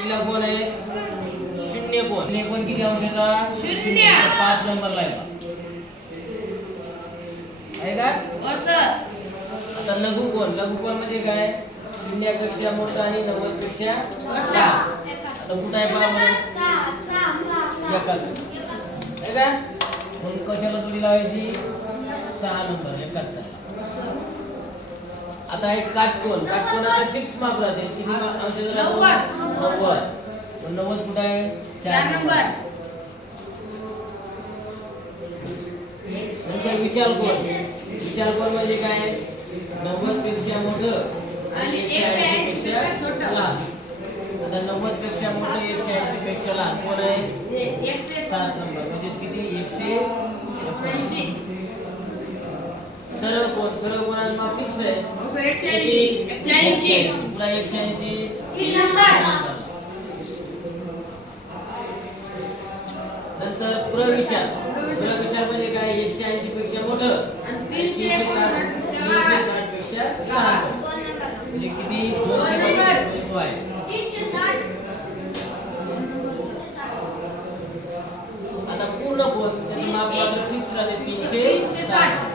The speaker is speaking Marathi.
पहिला कोण आहे शून्य कोण शून्य कोण किती अंशाचा? शून्य. पाच नंबरला आहे. आहे का? आता लघु कोण लघु कोण म्हणजे काय? शून्यापेक्षा मोठा आणि नव्वदपेक्षा मोठा. आता कुठं आहे पहा बरं? एकाहत्तर आहे का? मग कशाला जोडी लावायची? सहा नंबर. एकाहत्तर आता एक काटकोन काटकोनाचं फिक्स माप राहते. किती राहतो? नव्वद. नव्वद. कुठं आहे? चार नंबर. नंतर विशाल कोण? विशाल कोण म्हणजे काय? नव्वदपेक्षा मोठं आणि एकशे ऐंशी पेक्षा. लहान. आता नव्वदपेक्षा मोठं एकशे ऐंशी पेक्षा लहान कोण आहे? सात नंबर. म्हणजेच किती? एकशे ऐंशी सरळ कोण? सरळ नाव फिक्स आहे? एकशे? ऐंशी. एकशे ऐंशी. एकशे नंतर प्रविशाल प्रविशाल म्हणजे काय? एकशे ऐंशी पेक्षा मोठं. तीनशे साठपेक्षा लहान. म्हणजे किती? दोनशे आहे आता पूर्ण कोण? त्याचं माप मात्र फिक्स राहते. तीनशे साठ.